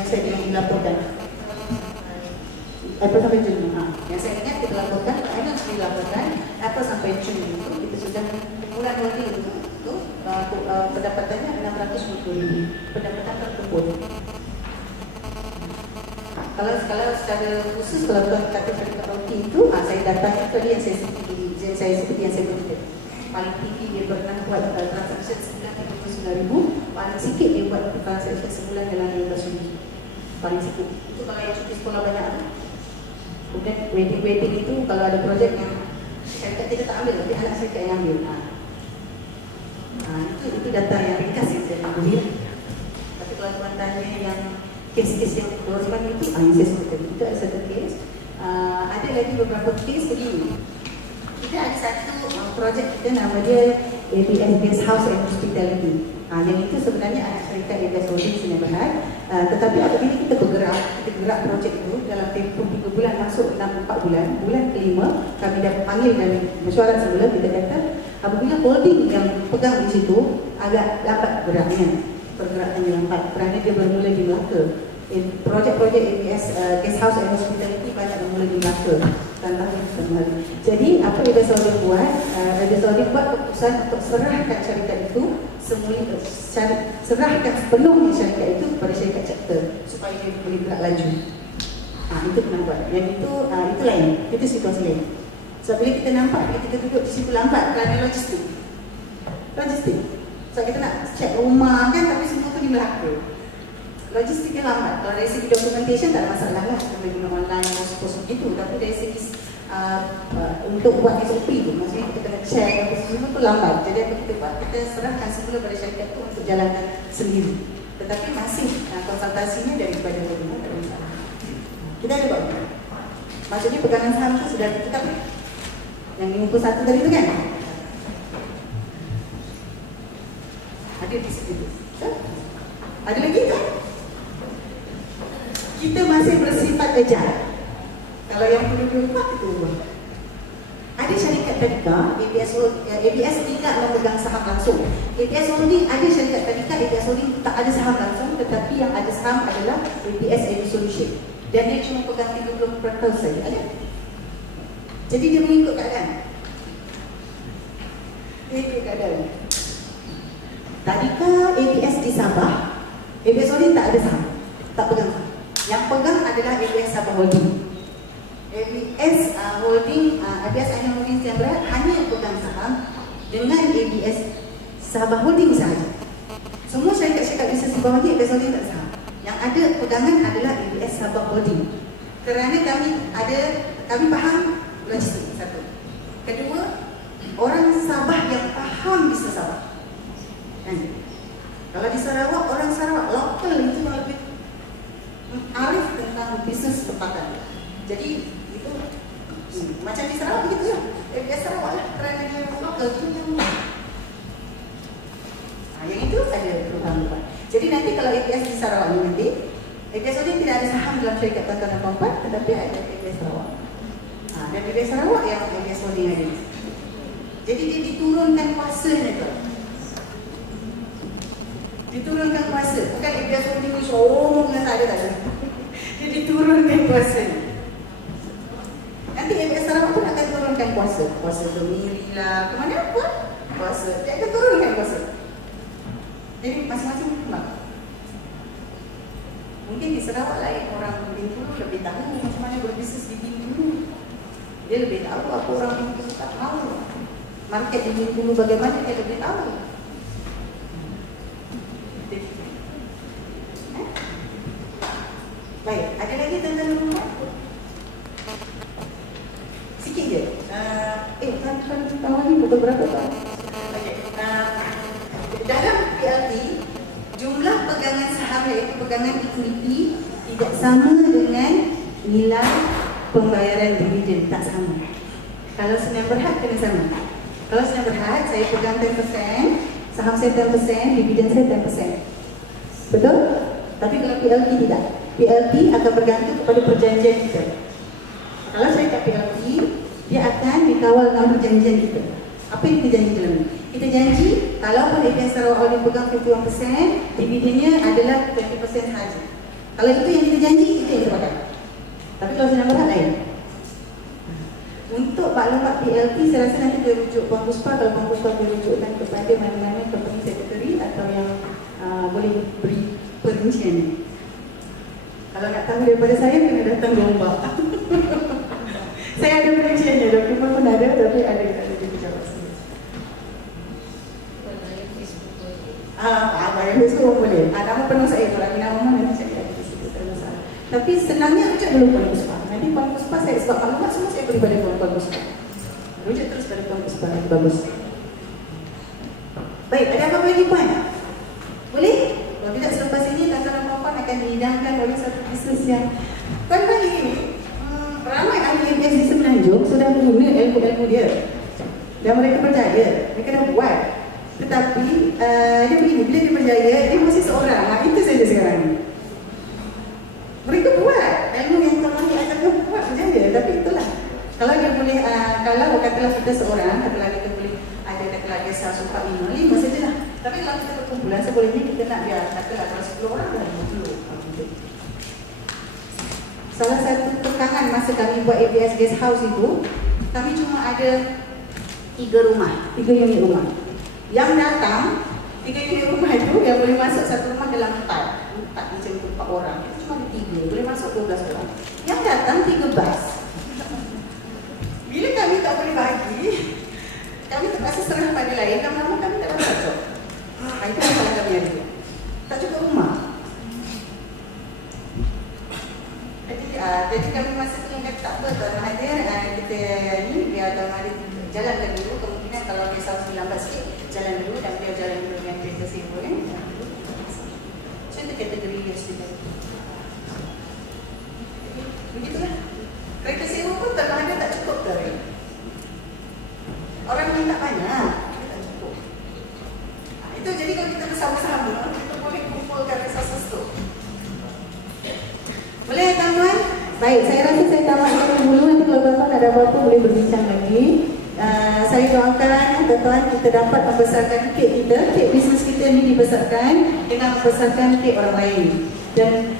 yang saya dilaporkan. April sampai Jun. Yang saya ingat kita laporkan, harus dilaporkan April sampai Jun itu kita sudah bulan holding itu pendapatannya 650,000 pendapatan terkumpul. Kalau secara khusus kalau tuan kata syarikat roti itu, saya datangnya tadi yang saya seperti yang saya beritahu. Paling tinggi dia pernah buat transaksi sebulan 39,000, paling sikit dia buat transaksi sebulan dalam 15,000. Paling sikit. Itu kalau yang cuti sekolah banyak. Kemudian wedding itu kalau ada projek yang syarikat kita tak ambil, tapi anak syarikat yang ambil. Itu data yang ringkas yang saya ambil. Tapi kalau tuan tanya yang kes-kes yang kewajiban itu, yang saya sebutkan itu ada satu kes. Ada lagi beberapa kes begini. Kita ada satu projek kita nama dia ABS Guest House and Hospitality. Yang itu sebenarnya anak syarikat ABS Holding Sdn Bhd. Tetapi apabila kita gerak projek itu dalam tempoh 3 bulan masuk 4 bulan, bulan kelima kami dah panggil dari mesyuarat semula, kita kata apabila holding yang pegang di situ agak lambat geraknya, pergerakannya lambat kerana dia bermula di Melaka. Projek-projek ABS Guest House and Hospitality banyak bermula di Melaka. Jadi apa ABS Holding buat? ABS Holding buat keputusan untuk serahkan syarikat itu semula, serahkan sepenuhnya syarikat itu kepada syarikat chapter supaya dia boleh gerak laju. Itu pernah buat. Yang itu lain, itu situasi lain. So bila kita nampak, bila kita duduk di situ lambat kerana logistik. So kita nak cek rumah kan, tapi semua tu di Melaka. Logistiknya lambat. Kalau dari segi documentation tak ada masalah lah, kita boleh guna online, post begitu. Tapi dari segi untuk buat SOP tu, maksudnya kita kena check apa semua tu lambat. Jadi apa kita buat, kita serahkan semula pada syarikat tu untuk jalankan sendiri. Tetapi masih konsultasinya daripada guna, tak ada masalah. Kita ada buat. Maksudnya pegangan saham tu sudah ditetap. Yang 51 tadi tu kan? Ada di situ. Ada lagi tak? Kita masih bersifat agile. Kalau yang perlu diubah itu ubah. Ada syarikat tadika, ABS tidak memegang saham langsung. ABS Holding ada syarikat tadika, ABS Holding tak ada saham langsung, tetapi yang ada saham adalah ABS Edu Solution. Dan dia cuma pegang 30% saja. Ada. Jadi dia mengikut keadaan. Tadika ABS di Sabah, ABS Holding tak ada saham, tak pegang saham. Yang pegang adalah ABS Sabah Holding. ABS Holding, ABS Annual Holding Sdn Bhd hanya pegang saham dengan ABS Sabah Holding sahaja. Semua syarikat-syarikat bisnes di bawah ni ABS Holding tak ada saham. Yang ada pegangan adalah ABS Sabah Holding. Kerana kami faham logistik, satu. Kedua, orang Sabah yang faham bisnes Sabah. Kalau di Sarawak, orang Sarawak lokal itu lebih arif tentang bisnes tempatan. Jadi itu macam di Sarawak begitu je. ABS Sarawak lah, kerana dia lokal tu yang itu ada perubahan. Jadi nanti kalau ABS di Sarawak ni nanti, ABS Holding tidak ada saham dalam syarikat Tatanan Kompat, tetapi ada ABS Sarawak. Dan ABS Sarawak yang ABS Holding ada. Jadi dia diturunkan kuasanya tu. Diturunkan kuasa, bukan ABS Holding ni sorong dengan tak ada. Dia diturunkan kuasa. Nanti ABS Sarawak pun akan turunkan kuasa. Kuasa Gemiri lah, ke mana pun kuasa. Dia akan turunkan kuasa. Jadi masing-masing memang. Mungkin di Sarawak lain, orang Bintulu lebih tahu macam mana berbisnes di Bintulu. Dia lebih tahu apa orang Bintulu tak tahu. Market di Bintulu bagaimana dia lebih tahu. Baik, ada lagi tentang rumah? Sikit je. Tahun ni betul berapa tahun? Dalam PLT, jumlah pegangan saham iaitu pegangan equity tidak sama dengan nilai pembayaran dividen, tak sama. Kalau Sdn Bhd kena sama. Kalau Sdn Bhd saya pegang 10%, saham saya 10%, dividen saya 10%. Betul? Tapi kalau PLT tidak. PLT akan bergantung kepada perjanjian kita. Kalau syarikat PLT, dia akan dikawal dengan perjanjian kita. Apa yang kita janji dalam ni? Kita janji, kalaupun ABS Sarawak Holding pegang 51%, dividennya adalah 20% sahaja. Kalau itu yang kita janji, itu yang kita pakai. Tapi kalau senang berat lain. Untuk maklumat PLT, saya rasa nanti boleh rujuk Puan Puspa. Kalau Puan Puspa boleh rujukkan kepada mana-mana company secretary atau yang boleh beri perincian. Kalau nak tahu daripada saya, kena datang lomba. Saya ada perinciannya, dokumen pun ada, tapi ada di pejabat saya. Bayar Facebook boleh. Nama penuh saya, kalau lagi nama mana nanti saya ada di situ, tak masalah. Tapi senangnya rujuk dulu Puan Puspa. Nanti Puan Puspa saya sebab maklumat semua saya beri pada Puan Puspa. Rujuk terus pada Puan Puspa, lagi bagus. Baik, ada apa-apa lagi Puan? Boleh? Kalau tidak selepas ini tantangan Puan akan dihidangkan oleh satu bisnes yang Tuan-tuan ini ramai ahli MBS di Semenanjung sudah menggunakan ilmu-ilmu dia dan mereka percaya, mereka dah buat. Tetapi dia begini, bila dia berjaya, dia masih seorang. Itu saja sekarang ni. Mereka buat ilmu yang terbaik akan buat berjaya. Tapi itulah, kalau dia boleh, kalau katalah kita seorang, katalah kita boleh ada katalah dia 1, 4, 5 sajalah. Tapi kalau kita berkumpulan, sebolehnya kita nak biar katalah kalau 10 orang dah 50. Salah satu tekangan masa kami buat ABS Guest House itu, kami cuma ada 3 unit rumah. Yang datang, 3 unit rumah itu yang boleh masuk satu rumah dalam 4 macam tu 4 orang. Itu cuma ada 3, boleh masuk 12 orang. Yang datang 3 bas. Bila kami tak boleh bagi, kami terpaksa serah pada lain, lama-lama kami tak dapat cocok. Itu masalah kami ada. Tak cukup rumah. Jadi kami masa tu yang kata tak apa, Tuan Mahathir, kita ni biar Tuan Mahathir jalankan dulu. Kemungkinan kalau dia saus lambat sikit, jalan dulu dan biar jalan dulu dengan kereta sewa kan. So itu kategori yang student. Begitulah. Kereta sewa pun Tuan Mahathir tak cukup ke? Orang minta banyak, tak cukup. Itu jadi kalau kita bersama-sama, kita boleh kumpulkan resources tu. Boleh tuan-tuan? Baik, saya rasa saya tamatkan dulu. Nanti kalau tuan-tuan ada apa-apa boleh berbincang lagi. Saya doakan tuan-tuan kita dapat membesarkan kek kita, kek bisnes kita ni dibesarkan dengan membesarkan kek orang lain. Dan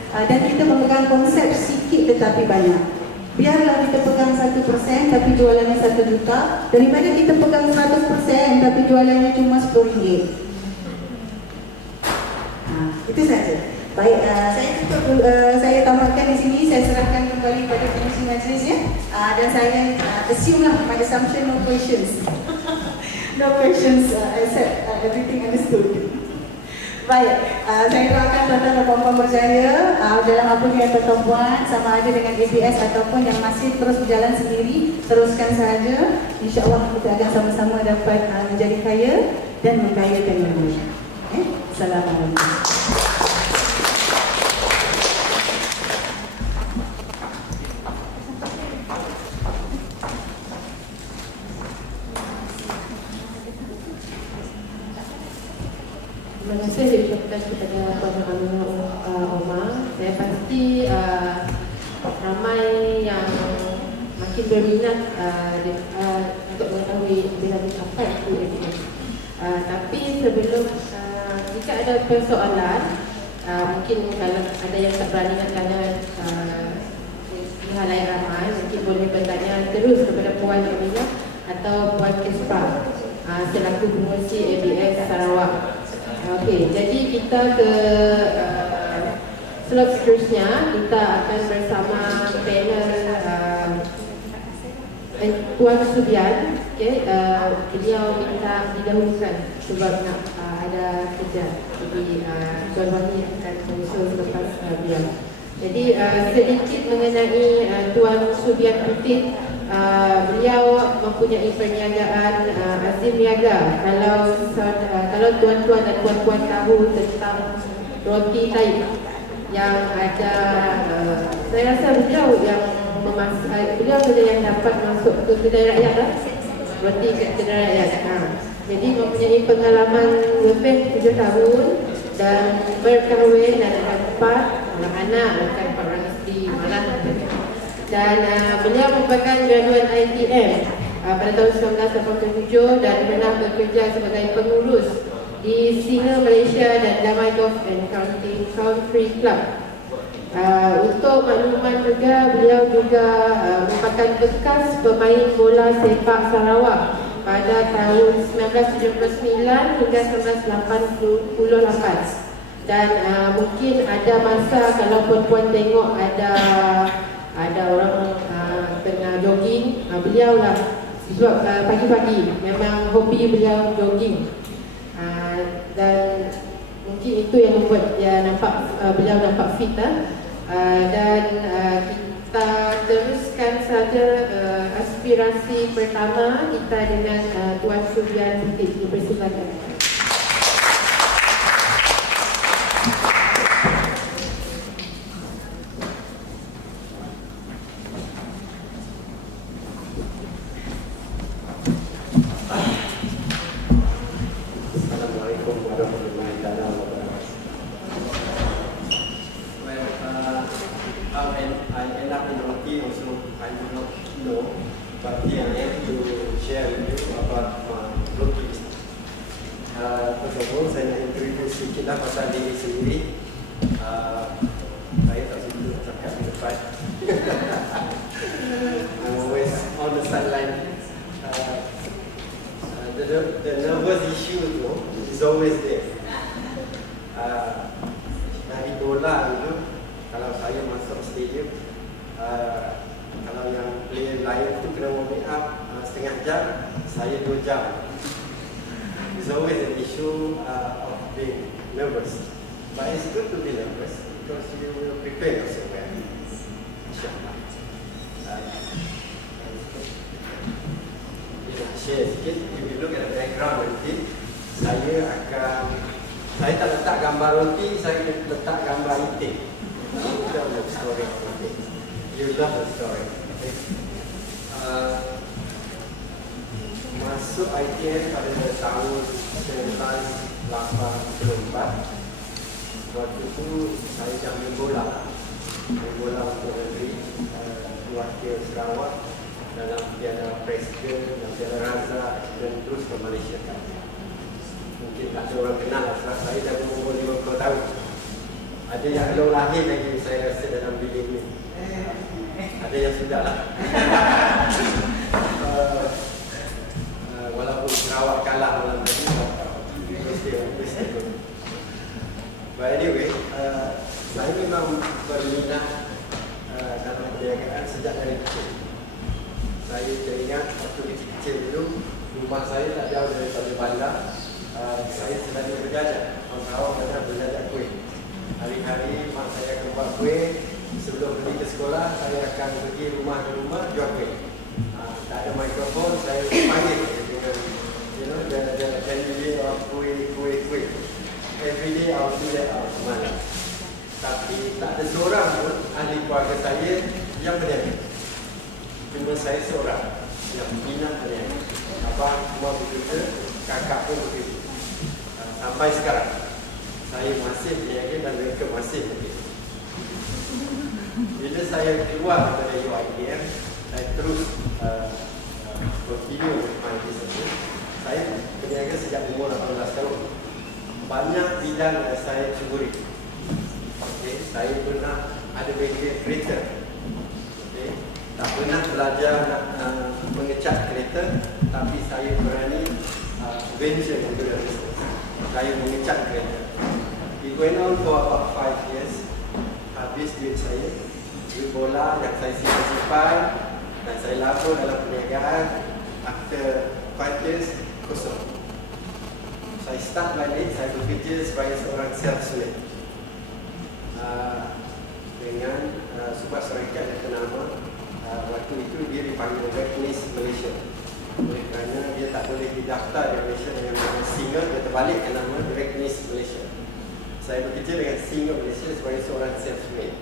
kita memegang konsep sikit tetapi banyak. Biarlah kita pegang 1% tapi jualannya 1 juta daripada kita pegang 100% tapi jualannya cuma RM10. Itu saja. Baik, saya tamatkan di sini. Saya serahkan kembali pada pengurusi majlis ya. Dan saya assume lah, my assumption no questions. No questions, except everything understood. Baik, saya doakan tuan-tuan dan puan-puan berjaya dalam apa yang tuan-tuan buat, sama ada dengan ABS ataupun yang masih terus berjalan sendiri, teruskan sahaja. InsyaAllah kita akan sama-sama dapat menjadi kaya dan mengkayakan Indonesia. Assalamualaikum. Terima kasih diucapkan kepada Puan Omar. Saya pasti ramai yang makin berminat untuk mengetahui lebih lanjut apa itu ABS. Tapi sebelum jika ada persoalan, mungkin kalau ada yang tak berani nak tanya di halayak ramai, mungkin boleh bertanya terus kepada Puan Aminah atau Puan Kespa selaku pengurusi ABS Sarawak. Okey, jadi kita ke slot seterusnya. Kita akan bersama panel Puan Subian. Okay, beliau minta didahulukan sebab nak ada kerja. Jadi Tuan Wahid akan menyusul selepas beliau. Jadi sedikit mengenai Tuan Subian Putih. Beliau mempunyai perniagaan Azim Niaga. Kalau tuan-tuan dan puan-puan tahu tentang roti taib yang ada, saya rasa beliau yang beliau saja yang dapat masuk ke kedai rakyat lah. Roti ke kedai rakyat. Jadi mempunyai pengalaman lebih 7 tahun dan berkahwin dan ada 4 anak dan 4 orang isteri malah. Dan beliau merupakan graduan ITM pada tahun 1987 dan pernah bekerja sebagai pengurus di Singa Malaysia dan Damai Golf and Country Club. Untuk makluman juga, beliau juga merupakan bekas pemain bola sepak Sarawak pada tahun 1979 hingga 1988. Dan mungkin ada masa kalau perempuan tengok ada orang tengah jogging, beliau lah, sebab pagi-pagi memang hobi beliau jogging. Dan mungkin itu yang membuat dia beliau nampak fit. Dan kita teruskan saja aspirasi pertama kita dengan Tuan Sufian Siti. Dipersilakan. The nervous issue is always there. Dari bola itu, kalau saya masuk stadium, kalau yang player lain itu kena warming up setengah jam, saya 2 jam. It's always an issue of being nervous. But it's good to be nervous because you will prepare yourself well. InsyaAllah. Share sikit. If you look at the background nanti, saya tak letak gambar roti, saya letak gambar itik. You love the story of roti. You love the story. Okay. Masuk ITM pada tahun 1984. Waktu itu saya jam main bola untuk negeri, wakil Sarawak dalam Piala Presiden dan Piala Raza, dan terus ke Malaysia. Mungkin tak ada orang kenal sebab saya dah berumur 50 tahun. Ada yang belum lahir lagi saya rasa dalam bilik ni. Ada yang sudah lah. Walaupun Sarawak kalah malam tadi, mesti. But anyway, saya memang berminat dalam perniagaan sejak dari kecil. Saya teringat waktu kecil dulu, rumah saya tak jauh daripada bandar. Saya selalu berjajah. Orang Sarawak banyak berjajah kuih. Hari-hari mak saya akan buat kuih. Sebelum pergi ke sekolah, saya akan pergi rumah ke rumah jual kuih. Tak ada mikrofon, saya panggil dengan the candidate of kuih. Every day I will do that out malam. Tapi tak ada seorang pun ahli keluarga saya yang berniaga. Cuma saya seorang yang minat berniaga. Abang cuma bekerja, kakak pun bekerja. Sampai sekarang saya masih berniaga dan mereka masih bekerja. Bila saya keluar dari UiTM, saya terus continue with my business. Saya berniaga sejak umur 18 tahun. Banyak bidang yang saya cuburi. Okay. Saya pernah ada bengkel kereta. Okay. Tak pernah belajar nak mengecat kereta, tapi saya berani venture into the business. Saya mengecat kereta. It went on for about 5 years. Habis duit saya, duit bola yang saya simpan dan saya labur dalam perniagaan. After 5 years, kosong. Saya start balik, saya bekerja sebagai seorang salesman dengan sebuah syarikat yang ternama. Waktu itu dia dipanggil Recognize Malaysia. Oleh kerana dia tak boleh didaftar di Malaysia dengan nama Singer, dia terbalikkan nama Recognize Malaysia. Saya bekerja dengan Singer Malaysia sebagai seorang salesman.